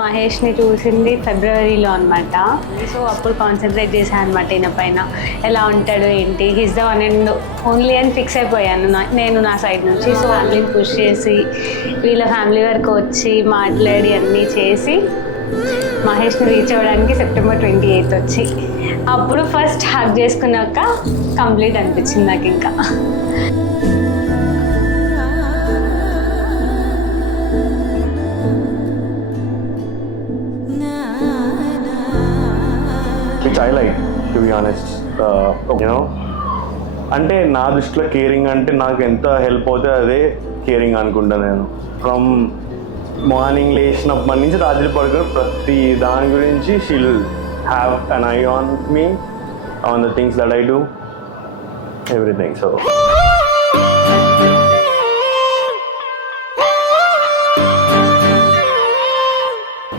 మహేష్ని చూసింది ఫిబ్రవరిలో అనమాట. సో అప్పుడు కాన్సన్ట్రేట్ చేశాను అనమాట ఈయన పైన, ఎలా ఉంటాడు ఏంటి, his the one and only అని ఫిక్స్ అయిపోయాను నేను నా సైడ్ నుంచి. సో ఫ్యామిలీని పుష్ చేసి వీళ్ళ ఫ్యామిలీ వరకు వచ్చి మాట్లాడి అన్నీ చేసి మహేష్ని రీచ్ అవ్వడానికి సెప్టెంబర్ 28 వచ్చి అప్పుడు ఫస్ట్ హగ్ చేసుకున్నాక కంప్లీట్ అనిపించింది నాకు. ఇంకా which I like, to be honest. You know, అంటే నా దృష్టిలో కేరింగ్ అంటే నాకు ఎంత హెల్ప్ అవుతే అదే కేరింగ్ అనుకుంటా నేను. ఫ్రమ్ మార్నింగ్ లేచినప్పటి నుంచి రాత్రి పడుకుని ప్రతి దాని గురించి she'll have an I on me, on the things that I do, everything. So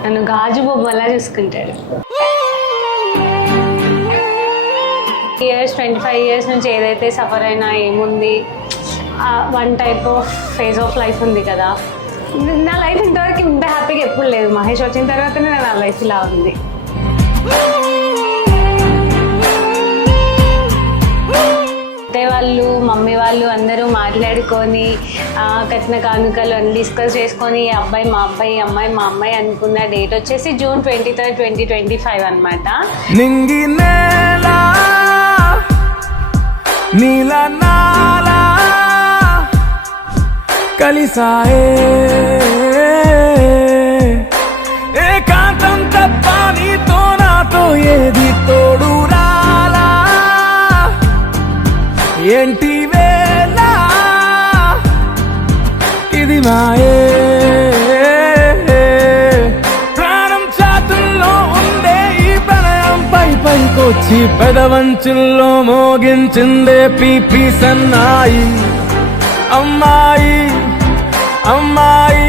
నన్ను గాజు బొమ్మలా చూసుకుంటాడు. 25 ఇయర్స్ నుంచి ఏదైతే సఫర్ అయినా ఏముంది, one type of phase of life ఉంది కదా. నా లైఫ్ ఇంతవరకు ఇంత హ్యాపీగా ఎప్పుడు లేదు. మహేష్ వచ్చిన తర్వాతనే నా లైఫ్ ఇలా ఉంది. వాళ్ళు మమ్మీ వాళ్ళు అందరూ మాట్లాడుకొని కట్న కానుకలు అన్ని డిస్కస్ చేసుకొని అబ్బాయి మా అబ్బాయి, అమ్మాయి మా అమ్మాయి అనుకున్న డేట్ వచ్చేసి June 23, 2025 అనమాట. నీలా నాలా కలిసాయే ఏకాంతం తప్ప నీతో నాతో ఏది తోడు రాలా, ఏంటి వేళ ఇది మాయే, ప్రాణం చాతుల్లో ఉండే ఈ ప్రణయం పైకొచ్చి పెదవంచుల్లో మోగించిందే పీపీ సన్నాయి. అమ్మాయి అమ్మాయి